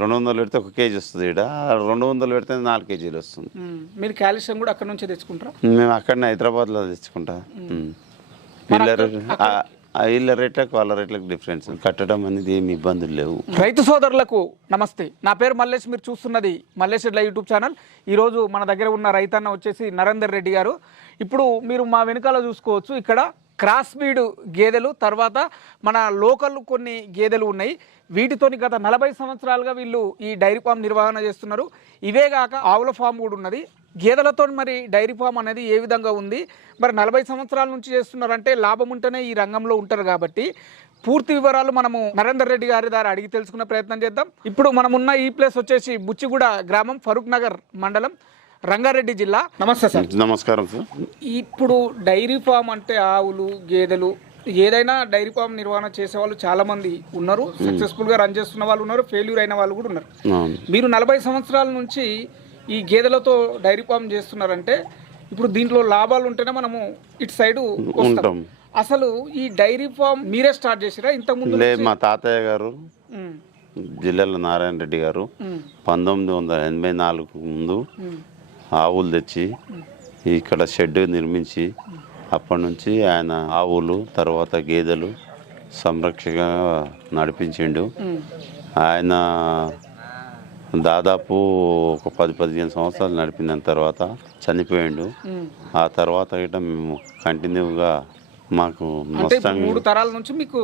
రెండు వందలు పెడితే ఒక కేజీ వస్తుంది ఇక్కడ రెండు వందలు పెడితే నాలుగు కేజీలు వస్తుంది. మీరు కాల్షియం కూడా అక్కడ నుంచే తెచ్చుకుంటారా? మేము అక్కడనే హైదరాబాద్లో తెచ్చుకుంటాం. వీళ్ళ వీళ్ళ రేట్లకు వాళ్ళ రేట్లకు డిఫరెన్స్ కట్టడం అనేది ఏమి ఇబ్బందులు లేవు. రైతు సోదరులకు నమస్తే. నా పేరు మల్లేష్. మీరు చూస్తున్నది మల్లేష్ రెడ్ల యూట్యూబ్ ఛానల్. ఈరోజు మన దగ్గర ఉన్న రైతన్న వచ్చేసి నరేందర్ రెడ్డి గారు. ఇప్పుడు మీరు మా వెనకాల చూసుకోవచ్చు. ఇక్కడ క్రాస్ బీడ్ గేదెలు తర్వాత మన లోకల్ కొన్ని గేదెలు ఉన్నాయి. వీటితోని గత నలభై సంవత్సరాలుగా వీళ్ళు ఈ డైరీ ఫామ్ నిర్వహణ చేస్తున్నారు. ఇవే కాక ఆవుల ఫామ్ కూడా ఉన్నది. గేదెలతో మరి డైరీ ఫామ్ అనేది ఏ విధంగా ఉంది? మరి నలభై సంవత్సరాల నుంచి చేస్తున్నారంటే లాభం ఉంటేనే ఈ రంగంలో ఉంటారు కాబట్టి పూర్తి వివరాలు మనము నరేందర్ రెడ్డి గారి ద్వారా అడిగి తెలుసుకునే ప్రయత్నం చేద్దాం. ఇప్పుడు మనం ఉన్న ఈ ప్లేస్ వచ్చేసి బుచ్చిగూడ గ్రామం ఫరూక్ నగర్ మండలం. రంగారెడ్డి జిల్లా. నమస్తే సార్. నమస్కారం సార్. ఇప్పుడు డైరీ ఫామ్ అంటే ఆవులు గేదెలు ఏదైనా డైరీ ఫామ్ నిర్వహణ చేసే వాళ్ళు చాలా మంది ఉన్నారు. సక్సెస్ఫుల్గా రన్ చేస్తున్న వాళ్ళు ఉన్నారు ఫెయిల్యూర్ అయిన వాళ్ళు కూడా ఉన్నారు. మీరు నలభై సంవత్సరాల నుంచి ఈ గేదెలతో డైరీ ఫామ్ చేస్తున్నారంటే ఇప్పుడు దీంట్లో లాభాలు ఉంటేనే మనము ఇటు సైడ్ ఉంటాం. అసలు ఈ డైరీ ఫామ్ మీరే స్టార్ట్ చేసిరా? ఇంత ముందు లే మా తాతయ్య గారు జిల్లాలో నారాయణ రెడ్డి గారు పంతొమ్మిది వందల ఎనభై నాలుగు ముందు ఆవులు తెచ్చి ఇక్కడ షెడ్ నిర్మించి అప్పటి నుంచి ఆయన ఆవులు తర్వాత గేదెలు సంరక్షగా నడిపించిండు. ఆయన దాదాపు ఒక పది పదిహేను సంవత్సరాలు నడిపిన తర్వాత చనిపోయిండు. ఆ తర్వాత గిట్ట మేము కంటిన్యూగా మాకు మూడు తరాల నుంచి మీకు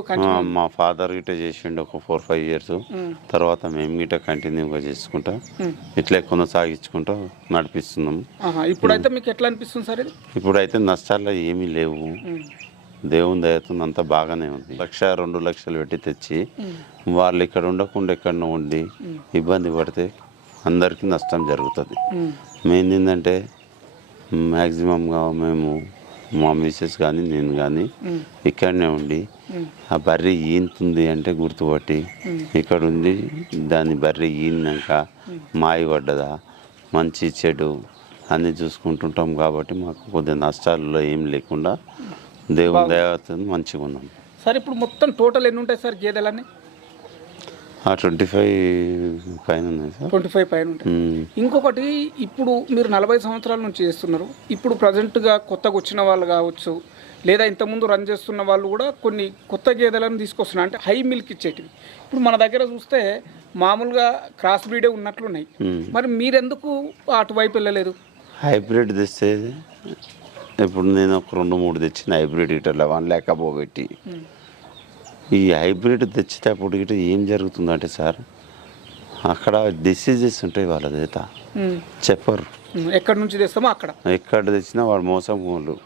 మా ఫాదర్ గిట్ట చేసిండు ఒక ఫోర్ ఫైవ్ ఇయర్స్ తర్వాత మేము గిట్ట కంటిన్యూగా చేసుకుంటా. ఇట్లే కొనసాగించుకుంటా నడిపిస్తున్నాం. ఆహా, ఇప్పుడైతే మీకు ఎట్లా అనిపిస్తుంది సార్ ఇప్పుడైతే నష్టాలు ఏమీ లేవు. దేవుని దయతో అంతా బాగానే ఉంది. లక్ష రెండు లక్షలు పెట్టి తెచ్చి వాళ్ళు ఇక్కడ ఉండకుండా ఎక్కడో ఉండి ఇబ్బంది పడితే అందరికీ నష్టం జరుగుతుంది. మెయిన్ ఏంటంటే మ్యాక్సిమంగా మేము మా మిస్సెస్ కానీ నేను కానీ ఇక్కడనే ఉండి ఆ బర్రె ఈనుతుంది అంటే గుర్తుపట్టి ఇక్కడ ఉండి దాని బర్రె ఈనాక మాయి పడ్డదా మంచి చెడు అన్నీ చూసుకుంటుంటాం కాబట్టి మాకు కొద్దిగా నష్టాల్లో ఏం లేకుండా దేవుని దయతో మంచిగా ఉన్నాం సార్ ఇప్పుడు మొత్తం టోటల్ ఎన్ని ఉంటాయి సార్ గేదెలన్నీ? ట్వంటీ ఫైవ్ పైన ఉన్నాయి సార్. ట్వంటీ ఫైవ్ పైన ఉంటాయి. మ్మ్. ఇంకొకటి ఇప్పుడు మీరు నలభై సంవత్సరాల నుంచి చేస్తున్నారు. ఇప్పుడు ప్రజెంట్గా కొత్తగా వచ్చిన వాళ్ళు కావచ్చు లేదా ఇంతకుముందు రన్ చేస్తున్న వాళ్ళు కూడా కొన్ని కొత్త గేదెలను తీసుకొస్తున్నారు. అంటే హై మిల్క్ ఇచ్చేటివి. ఇప్పుడు మన దగ్గర చూస్తే మామూలుగా క్రాస్ బ్రీడే ఉన్నట్లున్నాయి. మరి మీరెందుకు అటువైపు వెళ్ళలేదు? హైబ్రిడ్ తెస్తే ఇప్పుడు నేను ఒక రెండు మూడు తెచ్చిన హైబ్రిడ్ ఇట్లా వన్ పెట్టి ఈ హైబ్రిడ్ తెచ్చేటప్పుడు ఇట ఏం జరుగుతుందంటే సార్ అక్కడ డిసీజెస్ ఉంటాయి వాళ్ళ చేత. చెప్పరు. ఎక్కడి నుంచి తెస్తామో అక్కడ. ఎక్కడ తెచ్చినా వాడు మోసం వాళ్ళు.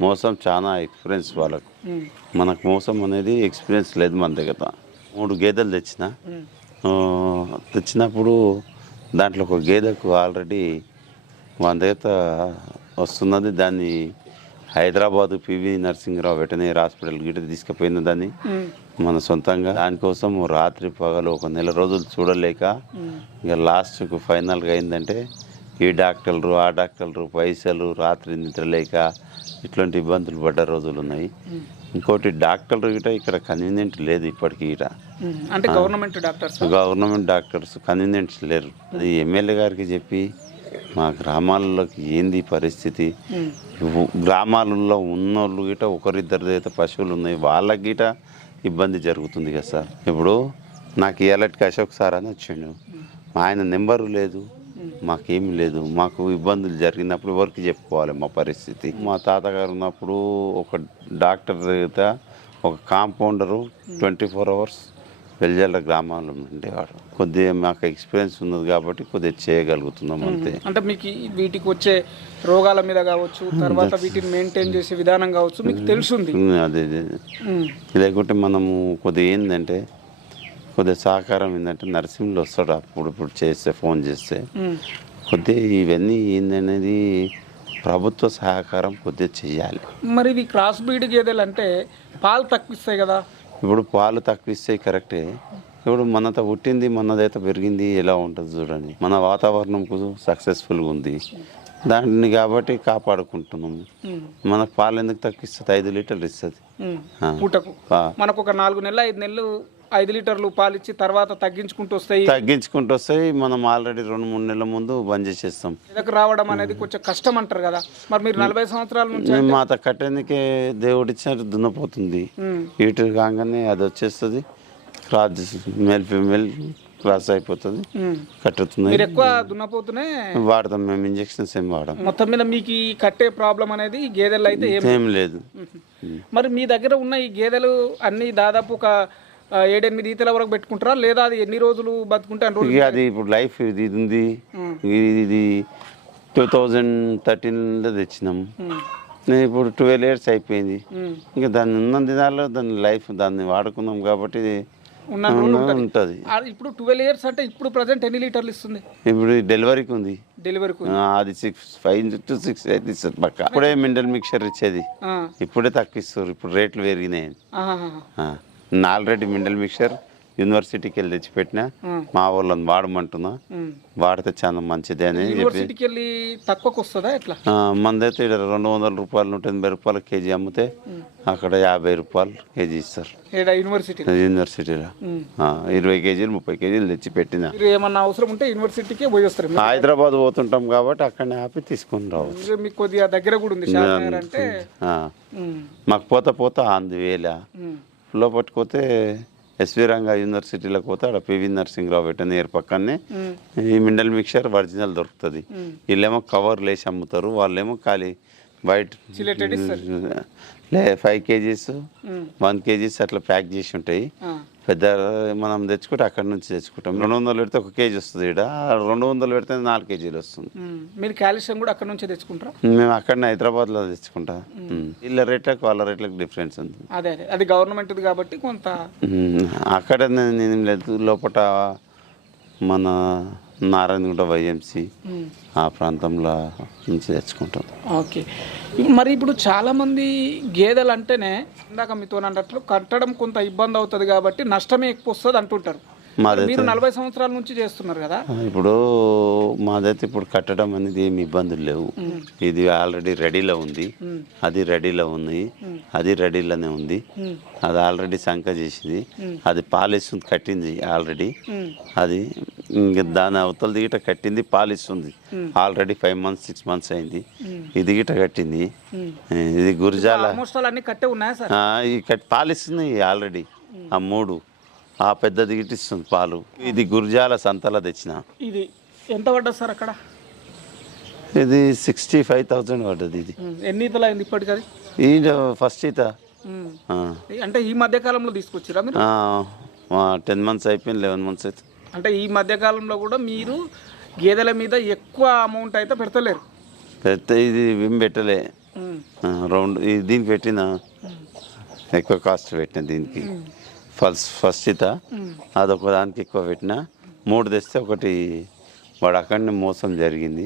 మోసం చాలా ఎక్స్పీరియన్స్ వాళ్ళకు. మనకు మోసం అనేది ఎక్స్పీరియన్స్ లేదు మన దగ్గర. మూడు గేదెలు తెచ్చిన. తెచ్చినప్పుడు దాంట్లో ఒక గేదెకు ఆల్రెడీ మన దగ్గర వస్తున్నది దాన్ని Hyderabad PV Narasimharao veterinary hospital గిట్ట తీసుకుపోయిన దాన్ని. మన సొంతంగా. దానికోసం రాత్రి పగలు ఒక నెల రోజులు చూడలేక ఇక లాస్ట్కు ఫైనల్గా అయిందంటే ఈ డాక్టర్లు ఆ డాక్టర్లు పైసలు రాత్రి నిద్రలేక ఇట్లాంటి ఇబ్బందులు పడ్డ రోజులు ఉన్నాయి. ఇంకోటి డాక్టర్లు గిట ఇక్కడ కన్వీనియంట్ లేదు ఇప్పటికి గిట. మ్మ్. అంటే government doctors? Government doctors convenience లేరు. అది ఎమ్మెల్యే గారికి చెప్పి మా గ్రామాలలోకి ఏంది పరిస్థితి? గ్రామాలలో ఉన్నోళ్ళు గిట ఒకరిద్దరు అయితే పశువులు ఉన్నాయి. వాళ్ళకి గిట ఇబ్బంది జరుగుతుంది కదా సార్. ఇప్పుడు నాకు ఇలాంటి అశోక్ సార్ అని వచ్చిండు. ఆయన నెంబరు లేదు మాకేమి లేదు. మాకు ఇబ్బందులు జరిగినప్పుడు ఎవరికి చెప్పుకోవాలి మా పరిస్థితి? మా తాతగారు ఉన్నప్పుడు ఒక డాక్టర్ దగ్గర ఒక కాంపౌండరు ట్వంటీ ఫోర్ అవర్స్ వెల్జల్ల గ్రామాల్లో ఉండేవాడు కొద్దిగా మాకు ఎక్స్పీరియన్స్ ఉన్నది కాబట్టి కొద్దిగా చేయగలుగుతున్నాం అంతే. అంటే మీకు వీటికి వచ్చే రోగాల మీద కావచ్చు తర్వాత వీటిని మెయింటైన్ చేసే విధానం కావచ్చు మీకు తెలుసుంది. అదే. లేకుంటే మనము కొద్దిగా ఏంటంటే కొద్దిగా సహకారం ఏంటంటే నరసింహులు వస్తాడు అప్పుడు ఇప్పుడు చేస్తే ఫోన్ చేస్తే. కొద్దిగా ఇవన్నీ ఏందనేది ప్రభుత్వ సహకారం కొద్దిగా చెయ్యాలి. మరి ఇవి క్రాస్ బ్రీడ్ గేదెలు అంటే పాలు తక్కువ ఇస్తాయి కదా. ఇప్పుడు పాలు తక్కువ ఇస్తాయి కరెక్టే. ఇప్పుడు మనతో పుట్టింది మనదైతే పెరిగింది ఎలా ఉంటుంది చూడండి. మన వాతావరణంకు సక్సెస్ఫుల్గా ఉంది. దాన్ని కాబట్టి కాపాడుకుంటున్నాము. మనకు పాలు ఎందుకు తక్కువ ఇస్తుంది ఐదు లీటర్లు ఇస్తుంది. మనకు ఒక నాలుగు నెలలు ఐదు నెలలు ఐదు లీటర్లు పాలు ఇచ్చి తర్వాత తగ్గించుకుంటూ వస్తాయి. తగ్గించుకుంటూ వస్తాయి. మనం ఆల్రెడీ రెండు మూడు నెలల ముందు బంద్ చేసేస్తాం. ఇదకు రావడం అనేది కొంచెం కష్టం అంటారు కదా. మరి మీరు నలభై సంవత్సరాల నుంచి మాత కట్టేందుకే దేవుడిచ్చిన దున్నపోతుంది. ఇటు కాగానే అది వచ్చేస్తుంది. క్రాస్ మేల్ ఫీమేల్ క్రాస్ అయిపోతుంది. కట్టుతుంది మీరు ఎక్కువ దున్నపోతూనే వాడతాం. మేము ఇంజక్షన్స్ ఏం వాడడం మొత్తం మీద మీకు ఈ కట్టే ప్రాబ్లం అనేది ఈ గేదెల్లో అయితే ఏం లేదు. మరి మీ దగ్గర ఉన్న ఈ గేదెలు అన్ని దాదాపు ఒక ఏడెనిమిది ఈతల వరకు పెట్టుకుంటారా? లేదా అది ఎన్ని రోజులు బతుకుంటే ఇక అది ఇప్పుడు లైఫ్ ఇది ఇది ఉంది. ఇది- టూ థౌజండ్ థర్టీన్లో తెచ్చినాం. నేను ఇప్పుడు ట్వెల్వ్ ఇయర్స్ అయిపోయింది. ఇంకా దాన్ని ఉన్న దినాల్లో దాని లైఫ్ దాన్ని వాడుకున్నాం కాబట్టి ఉంటుంది. ఇప్పుడు ట్వెల్వ్ ఇయర్స్ అంటే ఇప్పుడు ప్రజెంట్ ఎన్ని లీటర్లు ఇస్తుంది? ఇప్పుడు డెలివరీకి ఉంది. డెలివరీకు ఆ, అది సిక్స్ ఫైవ్ టు సిక్స్ అయితే ఇస్తుంది. పక్క ఇప్పుడే మినరల్ మిక్చర్ ఇచ్చేది. ఇప్పుడే తక్కువ ఇస్తారు ఇప్పుడు రేట్లు పెరిగినాయి. ఆహాహా. ఆ, నా ఆల్రెడీ మినరల్ మిక్చర్ యూనివర్సిటీకి వెళ్ళి తెచ్చిపెట్టిన. మా వాళ్ళని వాడమంటున్నా. వాడితే చాలా మంచిదే అని చెప్పి. యూనివర్సిటీకి వెళ్ళి తక్కువకు వస్తుందా ఎట్లా? ఆ, మందైతే ఈడ రెండు వందల రూపాయలు నూట ఎనభై రూపాయలు కేజీ అమ్మితే అక్కడ యాభై రూపాయలు కేజీ ఇస్తారు. యూనివర్సిటీ? యూనివర్సిటీలో. ఇరవై కేజీలు ముప్పై కేజీలు తెచ్చి పెట్టిన ఏమన్నా అవసరం ఉంటే యూనివర్సిటీకే పోయి వస్తారు హైదరాబాద్ పోతుంటాం కాబట్టి అక్కడనే ఆపి తీసుకుని రావచ్చు. మీకు కొద్దిగా దగ్గర కూడా ఉంది మాకు పోత పోత అంది వేల లోపట్టుకోతే ఎస్వి రంగా యూనివర్సిటీలోకి పోతే అక్కడ పివి నరసింహరావు వెటనరీ పక్కనే ఉమ్, ఈ మినరల్ మిక్చర్ ఒరిజినల్ దొరుకుతుంది. వీళ్ళేమో కవర్ లేసి అమ్ముతారు వాళ్ళేమో ఖాళీ వైట్ లే ఫైవ్ కేజీస్ వన్ కేజీస్ అట్లా ప్యాక్ చేసి ఉంటాయి. పెద్ద మనం తెచ్చుకుంటే అక్కడ నుంచి తెచ్చుకుంటాం. రెండు వందలు పెడితే ఒక కేజీ వస్తుంది ఇక్కడ రెండు వందలు పెడితే నాలుగు కేజీలు వస్తుంది. మీరు కాల్షియం కూడా అక్కడ నుంచే తెచ్చుకుంటారా? మేము అక్కడనే హైదరాబాద్లో తెచ్చుకుంటాం. వీళ్ళ రేట్లకు వాళ్ళ రేట్లకు డిఫరెన్స్ ఉంది. అదే అదే. అది గవర్నమెంట్ది కాబట్టి కొంత అక్కడ నేను లేదు. లోపల మన నారాయణగుంట వైఎంసి ఆ ప్రాంతంలో నుంచి తెచ్చుకుంటాం. ఓకే. మరి ఇప్పుడు చాలా మంది గేదెలు అంటేనే ఇందాక మీతో అన్నట్లు కట్టడం కొంత ఇబ్బంది అవుతుంది కాబట్టి నష్టమే ఎక్కువ వస్తుంది అంటుంటారు. మాదైతే మీరు నలభై సంవత్సరాల నుంచి చేస్తున్నారు కదా? ఇప్పుడు మాదైతే ఇప్పుడు కట్టడం అనేది ఏమి ఇబ్బందులు లేవు. ఇది ఆల్రెడీ రెడీలో ఉంది. అది రెడీలో ఉంది. అది రెడీలోనే ఉంది. అది ఆల్రెడీ సంక చేసింది. అది పాలిస్తుంది కట్టింది ఆల్రెడీ. అది ఇంక దాని అవతల దిగిట కట్టింది పాలిస్తుంది. Already five months six months అయింది. ఇది గిట కట్టింది. ఇది గురిజాల ఈ కట్ పాలిస్తుంది ఆల్రెడీ. ఆ మూడు. ఆ పెద్దది గిట్టిస్తుంది పాలు. ఇది గురిజాల సంతలో తెచ్చిన. ఇది ఎంత పడ్డది సార్ అక్కడ? ఇది సిక్స్టీ ఫైవ్ థౌజండ్ పడ్డది ఇది. ఎన్ని ఈతలు అయింది ఇప్పటికి అది ఈ ఫస్ట్ ఈత. అంటే ఈ మధ్య కాలంలో తీసుకొచ్చిరా మీరు? టెన్ మంత్స్ అయిపోయింది లెవెన్ మంత్స్ అయితే. అంటే ఈ మధ్య కాలంలో కూడా మీరు గేదెల మీద ఎక్కువ అమౌంట్ అయితే పెడతలేరు? పెద్ద ఇది ఏం పెట్టలే. రౌండ్ దీనికి పెట్టిన? ఎక్కువ కాస్ట్ పెట్టిన దీనికి. ఫస్ట్ ఫస్ట్ ఈత ఉమ్, అదొక దానికి ఎక్కువ పెట్టిన. మూడు తెస్తే ఒకటి వాడు అక్కడనే మోసం జరిగింది.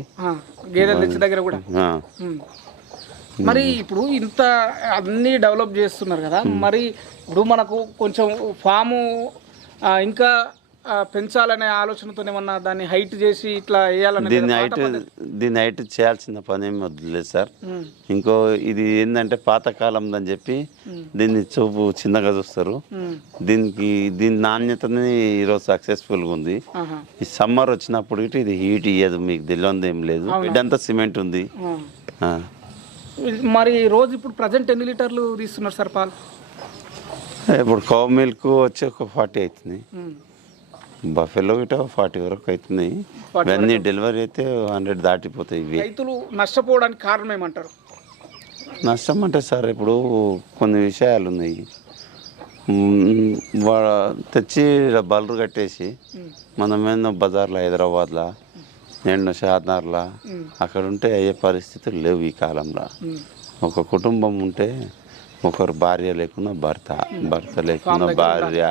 దగ్గర కూడా. మరి ఇప్పుడు ఇంత అన్నీ డెవలప్ చేస్తున్నారు కదా. మరి ఇప్పుడు మనకు కొంచెం ఫాము ఇంకా పెంచాలనే ఆలోచనతో ఏమన్నా దాన్ని హైట్ చేసి ఇట్లా వేయాలనే దీన్ని హైట్ దీన్ని హైట్ చేయాల్సిన పని ఏమి వద్దులేదు సార్. ఇంకో ఇది ఏంటంటే పాతకాలం అని చెప్పి దీన్ని చూపు చిన్నగా చూస్తారు. దీనికి దీని నాణ్యతని ఈరోజు సక్సెస్ఫుల్గా ఉంది. ఈ సమ్మర్ వచ్చినప్పుడు ఇది హీట్ ఇయ్యదు మీకు తెలియదు ఏం లేదు. ఇదంతా సిమెంట్ ఉంది. మరి రోజు ఇప్పుడు ప్రజెంట్ ఎన్ని లీటర్లు తీస్తున్నారు సార్ పాలు? ఇప్పుడు కౌ మిల్క్ వచ్చి ఒక ఫార్టీ అవుతుంది. బఫెలో గిట ఫార్టీ వరకు అవుతున్నాయి ఇవన్నీ డెలివరీ అయితే హండ్రెడ్ దాటిపోతాయి ఇవి. రైతులు నష్టపోవడానికి కారణం ఏమంటారు? నష్టం అంటే సార్ ఇప్పుడు కొన్ని విషయాలు ఉన్నాయి. తెచ్చి బలరు కట్టేసి మనం ఏందో బజార్లో హైదరాబాద్లో నేను షాద్నగర్లో అక్కడ ఉంటే అయ్యే పరిస్థితులు లేవు ఈ కాలంలో. ఒక కుటుంబం ఉంటే ఒకరు భార్య లేకున్నా భర్త భర్త లేకున్నా భార్య.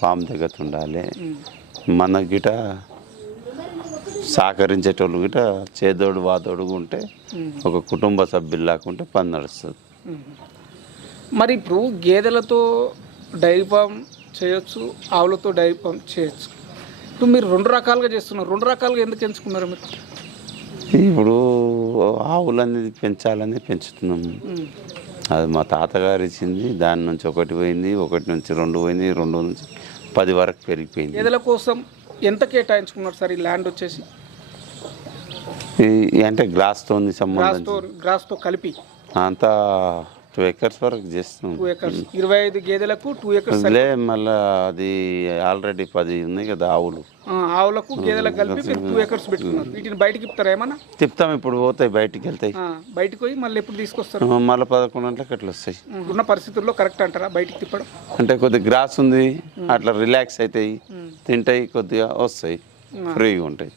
ఫామ్ దగ్గర ఉండాలి మన గిట సహకరించేటోళ్ళు గిట చేదోడు వాదోడు ఉంటే ఒక కుటుంబ సభ్యులు లేకుంటే పని నడుస్తుంది. మరి ఇప్పుడు గేదెలతో డైరీ ఫామ్ చేయొచ్చు ఆవులతో డైరీ ఫామ్ చేయొచ్చు. ఇప్పుడు మీరు రెండు రకాలుగా చేస్తున్నారు. రెండు రకాలుగా ఎందుకు ఎంచుకున్నారు మీరు? ఇప్పుడు ఆవులు అనేది పెంచాలని పెంచుతున్నాం. ఉమ్. అది మా తాతగారు ఇచ్చింది దాని నుంచి ఒకటి పోయింది ఒకటి నుంచి రెండు పోయింది రెండు నుంచి పది వరకు పెరిగిపోయింది. గేదెల కోసం ఎంత కేటాయించుకున్నారు సార్ ఈ ల్యాండ్ వచ్చేసి? అంటే గ్లాస్తో సంబంధం గ్రాస్తో కలిపి. అంతా టూ ఎకర్స్ వరకు చేస్తున్నాం టూ ఎకర్స్. ఇరవై ఐదు గేదెలకు టూ ఎకర్స్ లే మళ్ళా అది ఆల్రెడీ పది ఉన్నాయి కదా ఆవులు. ఆవులకు గేదెలకు కలిపి టూ ఎకర్స్ పెట్టుకున్నారు. వీటిని బయటికి ఇస్తారా ఏమన్నా? తిప్పుతాం ఇప్పుడు పోతాయి బయటికి వెళ్తాయి. బయటికి పోయి మళ్ళీ ఎప్పుడు తీసుకొస్తారు? మళ్ళీ పదకొండు గంటలకు అట్లా వస్తాయి. ఉన్న పరిస్థితుల్లో కరెక్ట్ అంటారా బయటికి తిప్పడం? అంటే కొద్దిగా గ్రాస్ ఉంది అట్లా రిలాక్స్ అవుతాయి తింటాయి కొద్దిగా వస్తాయి ఫ్రీగా ఉంటాయి.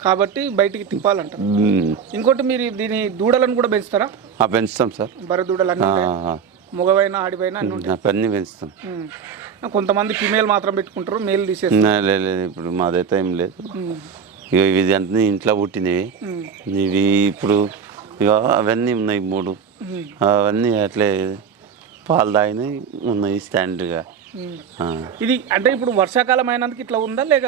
కాబట్టి బయటికి తిప్పాలంటారు మ్మ్. ఇంకోటి మీరు దీని దూడలను కూడా పెంచుతారా? ఆ, పెంచుతాం సార్. బర్రె దూడలు అన్నీ. మగవైన ఆడివైన అన్ని ఉంటాయి? పెంచుతాం. కొంతమంది ఫిమేల్ మాత్రం పెట్టుకుంటారు మేల్ తీసేస్తారు. లేదు ఇప్పుడు మాదైతే ఏం లేదు. ఇక ఇవి అన్నీ ఇంట్లో పుట్టినవి. ఇవి ఇప్పుడు ఇక అవన్నీ ఉన్నాయి మూడు. అవన్నీ అట్లే పాలు తాగినాయి ఉన్నాయి స్టాండ్గా ఆ. ఇది అంటే ఇప్పుడు వర్షాకాలం అయినందుకు ఇట్లా ఉందా? లేక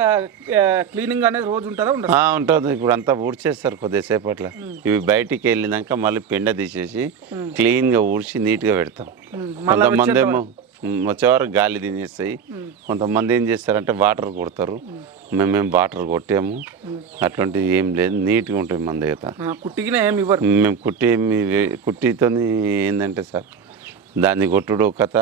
క్లీనింగ్ అనేది రోజు ఉంటుందా ఉండదు? ఉంటుంది. ఇప్పుడు అంతా ఊడ్చేస్తారు కొద్దిసేపట్ల ఇవి బయటికి వెళ్ళినాక మళ్ళీ పెండ తీసేసి క్లీన్గా ఊడ్చి నీట్గా పెడతాం. కొంతమంది ఏమో వచ్చేవారు గాలి తినేస్తాయి. కొంతమంది ఏం చేస్తారంటే వాటర్ కొడతారు. మేమేం. వాటర్ కొట్టాము. అట్లాంటివి ఏం లేదు. నీట్గా ఉంటుంది మన దగ్గర. కుట్టిగిన ఏమి ఇవ్వరు? మేము కుట్టి కుట్టితోని ఏంటంటే సార్ దాన్ని కొట్టుడు కథ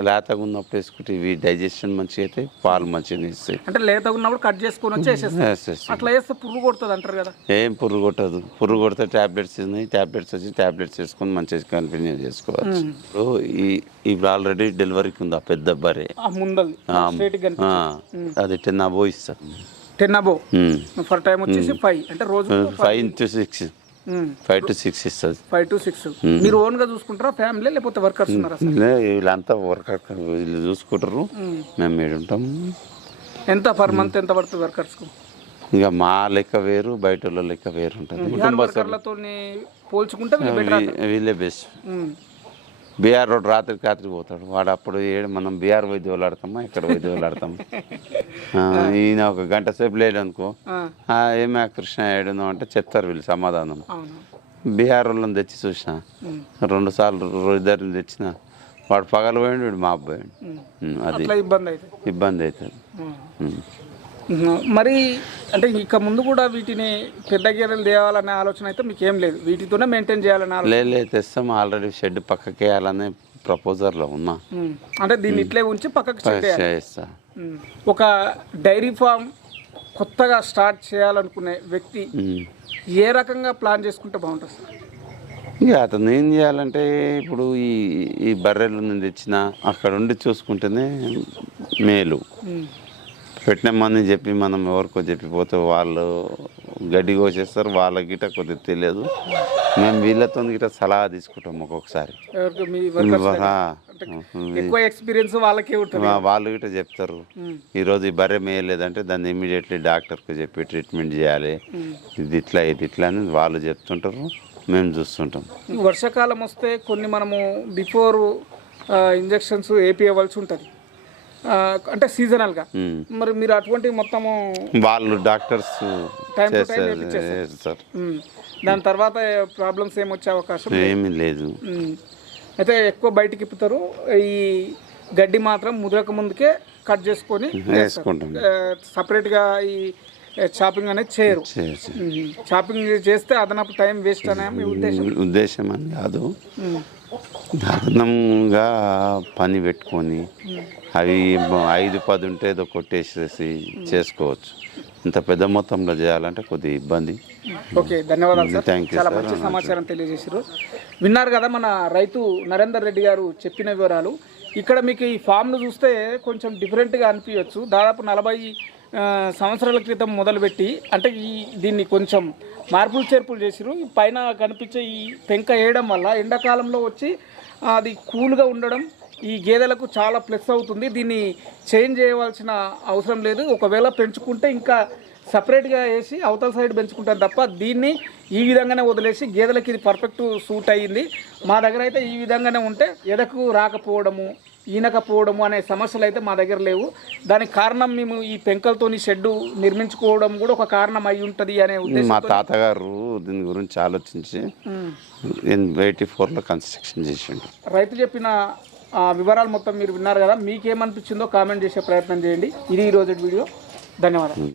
లేతగా ఉన్నప్పుడు వేసుకుంటే ఇవి డైజెషన్ మంచిగా అయితే పాలు మంచిగా ఇస్తాయి అంటే లేత ఉన్నప్పుడు కట్ చేసుకొని వచ్చి వేసేస్తారు Yes, yes. అట్లా వేస్తే పురుగు కొడుతుంది అంటారు కదా. ఏం పురుగు కొట్టదు. పురుగు కొడితే ట్యాబ్లెట్స్ ఉన్నాయి ట్యాబ్లెట్స్ వచ్చి ట్యాబ్లెట్స్ వేసుకొని మంచిగా కంటిన్యూ చేసుకోవచ్చు. ఇప్పుడు ఈ ఇప్పుడు ఆల్రెడీ డెలివరీకి ఉంది ఆ పెద్ద బరే ఆ, అది టెన్ అబో ఇస్తాం టెన్ అబో ఫర్ టైం వచ్చేసి ఫైవ్ అంటే రోజు five to six five to six ఇస్తుంది ఫైవ్ టు సిక్స్ మీరు ఓన్గా చూసుకుంటారా? ఫ్యామిలీ లేకపోతే వర్కర్స్ ఉన్నారా వీళ్ళంతా వర్క్ వీళ్ళు చూసుకుంటారు. మేము ఏడు ఉంటాం. ఎంత పర్ మంత్ ఎంత పడుతుంది వర్కర్స్కు? ఇక మా లెక్క వేరు బయట వాళ్ళ లెక్క వేరు ఉంటుంది. బీహార్ వర్కర్లతో పోల్చుకుంటే వీళ్ళు better. వీ- వీళ్ళే బెస్ట్ బీఆర్ రోడ్ రాత్రికి రాత్రి పోతాడు. వాడు అప్పుడు ఏడు మనం బీఆర్ పోయి దోలాడతామా ఇక్కడ పోయి దోలాడతాం ఈయన ఒక గంట సేపు లేడు అనుకో. ఆ, "ఆ, ఏమే కృష్ణ ఏడును అంటే చెప్తారు వీళ్ళు సమాధానం. బీహార్ వాళ్ళని తెచ్చి చూసిన. రెండు సార్లు ఇద్దరిని తెచ్చిన. వాడు పగలు పోయాడు వీడు మా అబ్బాయి అది ఇబ్బంది అయితే ఇబ్బంది అవుతుంది. మరి అంటే ఇక ముందు కూడా వీటిని పెద్ద గేదెలు తేవాలనే ఆలోచన అయితే మీకు ఏం లేదు. వీటితోనే మెయింటైన్ చేయాలనే ఆలోచన. లే లే తెస్తాం. ఆల్రెడీ షెడ్ పక్కకి వేయాలనే ప్రపోజర్లో ఉన్నా. అంటే దీన్ని ఇట్లే ఉంచి పక్కకు చేయాలి చేస్తా. ఒక డైరీ ఫామ్ కొత్తగా స్టార్ట్ చేయాలనుకునే వ్యక్తి. ఏ రకంగా ప్లాన్ చేసుకుంటే బాగుంటుంది సార్? ఇక అతను ఏం చేయాలంటే ఇప్పుడు ఈ ఈ బర్రెలు నేను తెచ్చిన అక్కడ ఉండి చూసుకుంటేనే మేలు. ఉమ్. పెట్టినామని చెప్పి మనం ఎవరికో చెప్పిపోతే వాళ్ళు గడ్డి కోసేస్తారు వాళ్ళ గిట కొద్దిగా తెలియదు. మేము వీళ్ళతో గిట సలహా తీసుకుంటాం ఒక్కొక్కసారి. ఎక్కువ ఎక్స్పీరియన్స్ వాళ్ళకే ఉంటుంది. వాళ్ళు గిట చెప్తారు. ఈరోజు ఈ బర్రె మేయలేదంటే దాన్ని ఇమీడియట్లీ డాక్టర్కి చెప్పి ట్రీట్మెంట్ చేయాలి. ఇది ఇట్లా ఇది ఇట్లా అని వాళ్ళు చెప్తుంటారు. మేము చూస్తుంటాం. వర్షాకాలం వస్తే కొన్ని మనము బిఫోర్ ఇంజెక్షన్స్ ఏపీ ఇవ్వాల్సి ఉంటుంది. అంటే సీజనల్గా ఉమ్. మరి మీరు అటువంటి మొత్తము వాళ్ళు డాక్టర్స్ చేస్తారు? వేపించేస్తారు. చేస్తారు. ఉమ్, దాని తర్వాత ప్రాబ్లమ్స్ ఏమొచ్చే అవకాశం ఏమీ లేదు. ఉమ్, అయితే ఎక్కువ బయటికి ఇప్పుతారు. ఈ గడ్డి మాత్రం ముదరక ముందుకే కట్ చేసుకొని వేసుకుంటాం. సపరేట్గా ఈ చాపింగ్ అనేది చేయరు. చేసి చాపింగ్ చేస్తే అదనపు టైం వేస్ట్ అనే మీ ఉద్దేశం. ఉద్దేశం అని కాదు. ఉమ్, అదనంగా పని పెట్టుకొని అవి ఐదు పది ఉంటే ఏదో కొట్టేసేసి చేసుకోవచ్చు. ఇంత పెద్ద మొత్తంలో చేయాలంటే కొద్దిగా ఇబ్బంది. ఓకే ధన్యవాదాలు సార్. Thank you, చాలా. మంచి సమాచారం తెలియజేశారు విన్నారు కదా మన రైతు నరేందర్ రెడ్డి గారు చెప్పిన వివరాలు. ఇక్కడ మీకు ఈ ఫామ్ను చూస్తే కొంచెం డిఫరెంట్గా అనిపించవచ్చు దాదాపు నలభై సంవత్సరాల క్రితం మొదలుపెట్టి అంటే ఈ దీన్ని కొంచెం మార్పులు చేర్పులు చేసిరు ఈ పైన కనిపించే ఈ పెంక వేయడం వల్ల ఎండాకాలంలో వచ్చి అది కూల్గా ఉండడం ఈ గేదెలకు చాలా ప్లస్ అవుతుంది. దీన్ని చేంజ్ చేయవలసిన అవసరం లేదు. ఒకవేళ పెంచుకుంటే ఇంకా సపరేట్గా వేసి అవతల సైడ్ పెంచుకుంటాను తప్ప దీన్ని ఈ విధంగానే వదిలేసి గేదెలకి ఇది పర్ఫెక్ట్ సూట్ అయ్యింది మా దగ్గర అయితే ఈ విధంగానే ఉంటే ఎడకు రాకపోవడము ఈనకపోవడము అనే సమస్యలు అయితే మా దగ్గర లేవు. దానికి కారణం మేము ఈ పెంకలతోని షెడ్ నిర్మించుకోవడం కూడా ఒక కారణం అయి ఉంటుంది అనే ఉద్దేశం మా తాతగారు దీని గురించి ఆలోచించి ఎయిటీ ఫోర్లో కన్స్ట్రక్షన్ చేసిండు. రైతు చెప్పిన వివరాలు మొత్తం మీరు విన్నారు కదా మీకేమనిపించిందో కామెంట్ చేసే ప్రయత్నం చేయండి. ఇది ఈరోజు వీడియో. ధన్యవాదాలు.